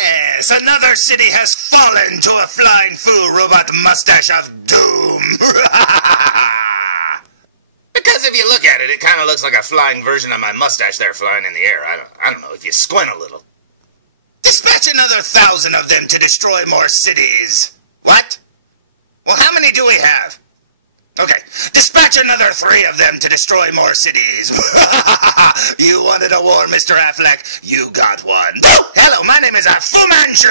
Yes, another city has fallen to a flying fool robot mustache of doom. Because if you look at it, it kind of looks like a flying version of my mustache there flying in the air. I don't know, if you squint a little. Dispatch another 1,000 of them to destroy more cities. What? Well, how many do we have? Okay, dispatch another 3 of them to destroy more cities. You wanted a war, Mr. Affleck. You got one. Hello, my name is Fu Manchu,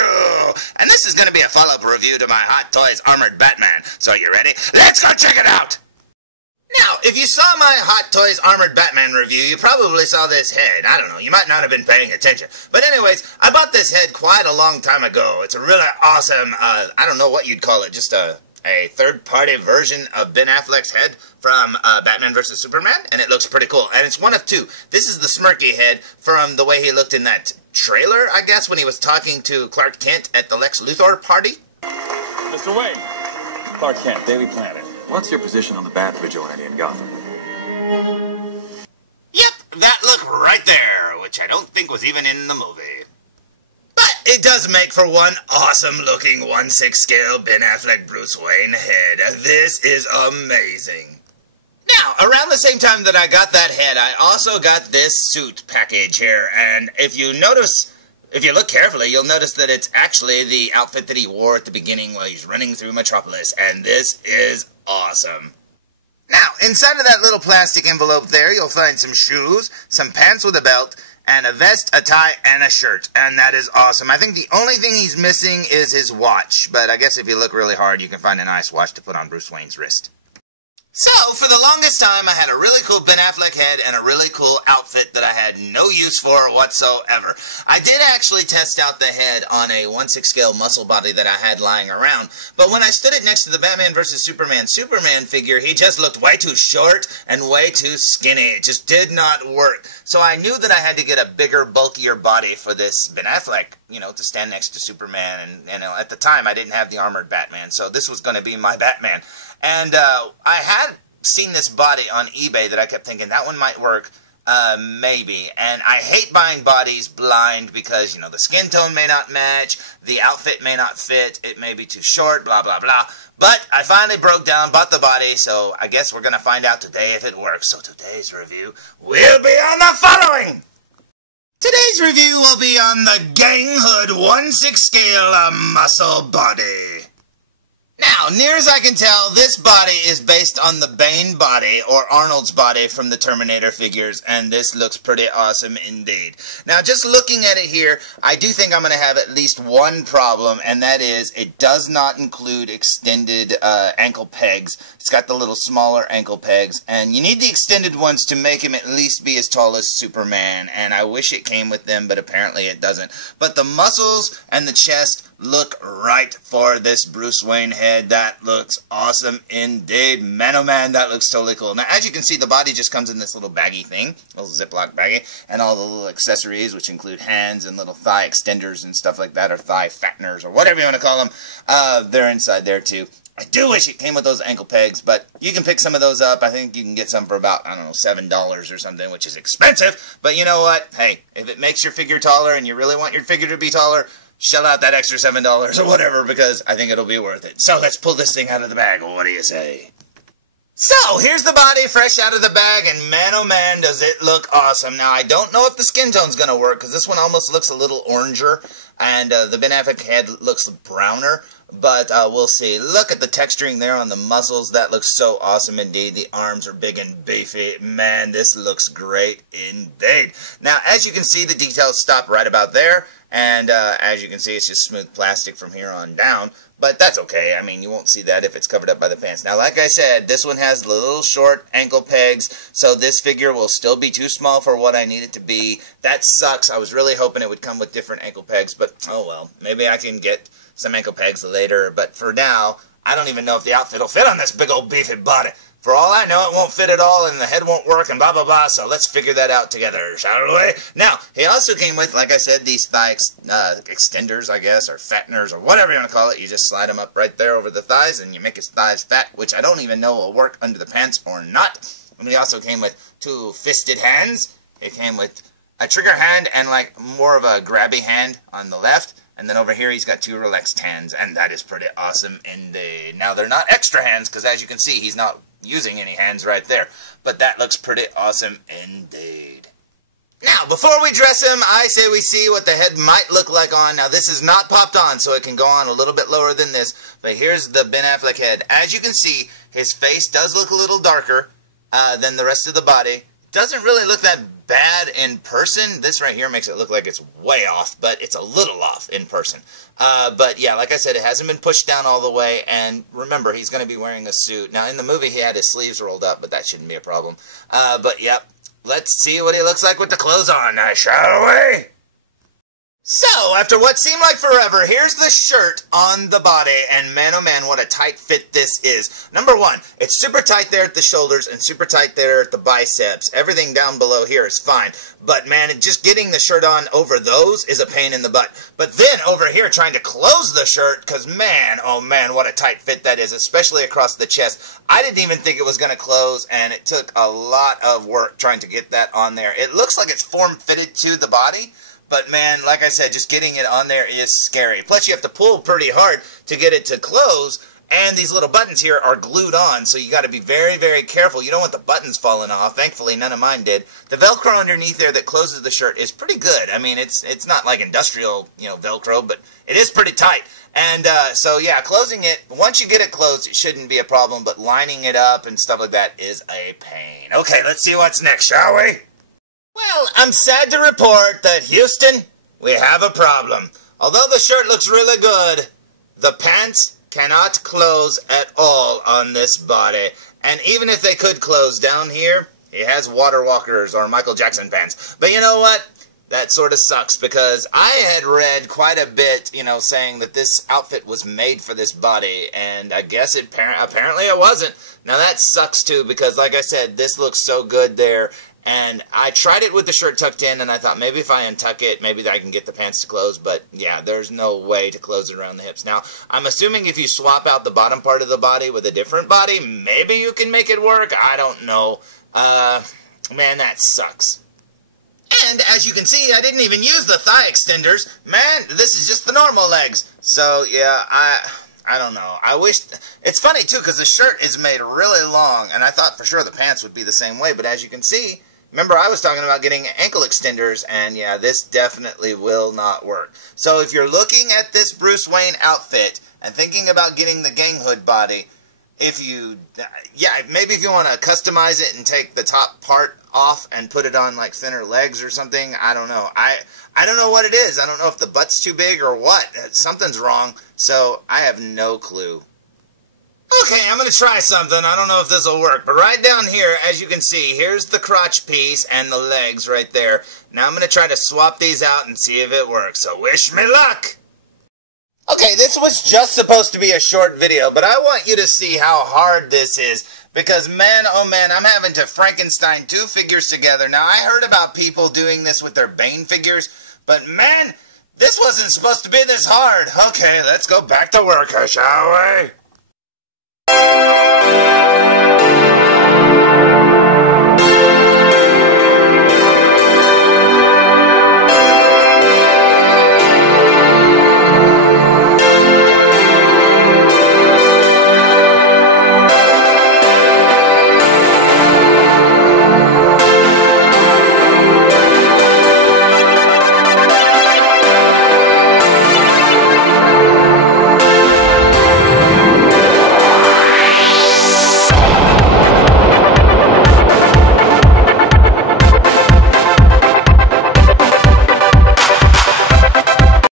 and this is going to be a follow-up review to my Hot Toys Armored Batman. So you ready? Let's go check it out. Now, if you saw my Hot Toys Armored Batman review, you probably saw this head. I don't know, you might not have been paying attention. But anyways, I bought this head quite a long time ago. It's a really awesome, I don't know what you'd call it, just a third-party version of Ben Affleck's head from Batman vs. Superman, and it looks pretty cool. And it's one of 2. This is the smirky head from the way he looked in that trailer, I guess, when he was talking to Clark Kent at the Lex Luthor party. Mr. Wayne, Clark Kent, Daily Planet. What's your position on the Bat Vigilante in Gotham? Yep, that look right there, which I don't think was even in the movie. But it does make for one awesome-looking 1/6 scale Ben Affleck Bruce Wayne head. This is amazing. Now, around the same time that I got that head, I also got this suit package here, and if you look carefully, you'll notice that it's actually the outfit that he wore at the beginning while he's running through Metropolis, and this is awesome. Now, inside of that little plastic envelope there, you'll find some shoes, some pants with a belt, and a vest, a tie, and a shirt, and that is awesome. I think the only thing he's missing is his watch, but I guess if you look really hard, you can find a nice watch to put on Bruce Wayne's wrist. So, for the longest time, I had a really cool Ben Affleck head and a really cool outfit that I had no use for whatsoever. I did actually test out the head on a 1/6 scale muscle body that I had lying around, but when I stood it next to the Batman vs. Superman figure, he just looked way too short and way too skinny. It just did not work. So I knew that I had to get a bigger, bulkier body for this Ben Affleck, to stand next to Superman, and at the time I didn't have the armored Batman, so this was going to be my Batman. And I had seen this body on eBay that I kept thinking that one might work, maybe. And I hate buying bodies blind because, the skin tone may not match, the outfit may not fit, it may be too short, blah, blah, blah. But I finally broke down, bought the body, so I guess we're going to find out today if it works. So today's review will be on the following. Today's review will be on the Ganghood 1/6 scale muscle body. Now, near as I can tell, this body is based on the Bane body, or Arnold's body from the Terminator figures, and this looks pretty awesome indeed. Now, just looking at it here, I do think I'm going to have at least one problem, and that is it does not include extended ankle pegs. It's got the little smaller ankle pegs, and you need the extended ones to make him at least be as tall as Superman, and I wish it came with them, but apparently it doesn't. But the muscles and the chest look right for this Bruce Wayne head. That looks awesome indeed. Man, oh man, that looks totally cool. Now, as you can see, the body just comes in this little baggy thing, little Ziploc baggy, and all the little accessories, which include hands and little thigh extenders and stuff like that, or thigh fatteners, or whatever you want to call them. They're inside there, too. I do wish it came with those ankle pegs, but you can pick some of those up. I think you can get some for about, I don't know, $7 or something, which is expensive. But you know what? Hey, if it makes your figure taller and you really want your figure to be taller, shell out that extra $7 or whatever, because I think it'll be worth it. So let's pull this thing out of the bag. What do you say? So, here's the body fresh out of the bag, and man oh man does it look awesome. Now, I don't know if the skin tone's going to work, because this one almost looks a little oranger, and the Ben Affleck head looks browner, but we'll see. Look at the texturing there on the muscles. That looks so awesome indeed. The arms are big and beefy. Man, this looks great indeed. Now, as you can see, the details stop right about there, and as you can see, it's just smooth plastic from here on down. But that's okay. I mean, you won't see that if it's covered up by the pants. Now, like I said, this one has little short ankle pegs, so this figure will still be too small for what I need it to be. That sucks. I was really hoping it would come with different ankle pegs, but oh well. Maybe I can get some ankle pegs later, but for now, I don't even know if the outfit will fit on this big old beefy body. For all I know, it won't fit at all, and the head won't work, and blah, blah, blah, so let's figure that out together, shall we? Now, he also came with, like I said, these thigh extenders, I guess, or fatteners, or whatever you want to call it. You just slide them up right there over the thighs, and you make his thighs fat, which I don't even know will work under the pants or not. And he also came with 2 fisted hands. It came with a trigger hand and, like, more of a grabby hand on the left, And then over here he's got 2 relaxed hands, and that is pretty awesome indeed. Now they're not extra hands, because as you can see, he's not using any hands right there. But that looks pretty awesome indeed. Now, before we dress him, I say we see what the head might look like on. Now, this is not popped on, so it can go on a little bit lower than this. But here's the Ben Affleck head. As you can see, his face does look a little darker than the rest of the body. Doesn't really look that bad in person. This right here makes it look like it's way off, but it's a little off in person. But yeah, like I said, it hasn't been pushed down all the way, and remember, he's going to be wearing a suit. Now, in the movie, he had his sleeves rolled up, but that shouldn't be a problem. But yep, let's see what he looks like with the clothes on, shall we? So, after what seemed like forever, here's the shirt on the body, and man oh man, what a tight fit this is. Number one, it's super tight there at the shoulders and super tight there at the biceps. Everything down below here is fine, but man, just getting the shirt on over those is a pain in the butt. But then over here trying to close the shirt, because man, oh man, what a tight fit that is, especially across the chest. I didn't even think it was going to close, and it took a lot of work trying to get that on there. It looks like it's form-fitted to the body, but man, like I said, just getting it on there is scary. Plus, you have to pull pretty hard to get it to close, and these little buttons here are glued on, so you got to be very, very careful. You don't want the buttons falling off. Thankfully, none of mine did. The Velcro underneath there that closes the shirt is pretty good. I mean, it's not like industrial, Velcro, but it is pretty tight. And so, yeah, closing it, once you get it closed, it shouldn't be a problem, but lining it up and stuff like that is a pain. Okay, let's see what's next, shall we? Well, I'm sad to report that, Houston, we have a problem. Although the shirt looks really good, the pants cannot close at all on this body. And even if they could close down here, he has water walkers or Michael Jackson pants. But you know what? That sort of sucks, because I had read quite a bit, saying that this outfit was made for this body, and I guess apparently it wasn't. Now that sucks too, because like I said, this looks so good there. And I tried it with the shirt tucked in, and I thought maybe if I untuck it, maybe I can get the pants to close. But yeah, there's no way to close it around the hips. Now, I'm assuming if you swap out the bottom part of the body with a different body, maybe you can make it work. I don't know. Man, that sucks. And as you can see, I didn't even use the thigh extenders. Man, this is just the normal legs. So yeah, I don't know. I wish... It's funny, too, because the shirt is made really long, and I thought for sure the pants would be the same way. But as you can see, remember I was talking about getting ankle extenders, and yeah, this definitely will not work. So if you're looking at this Bruce Wayne outfit and thinking about getting the Ganghood body, maybe if you want to customize it and take the top part off and put it on like thinner legs or something, I don't know. I don't know what it is. I don't know if the butt's too big or what. Something's wrong, so I have no clue. Okay, I'm going to try something. I don't know if this will work, but right down here, as you can see, here's the crotch piece and the legs right there. Now I'm going to try to swap these out and see if it works, so wish me luck! Okay, this was just supposed to be a short video, but I want you to see how hard this is, because man, oh man, I'm having to Frankenstein 2 figures together. Now, I heard about people doing this with their Bane figures, but man, this wasn't supposed to be this hard. Okay, let's go back to work, shall we?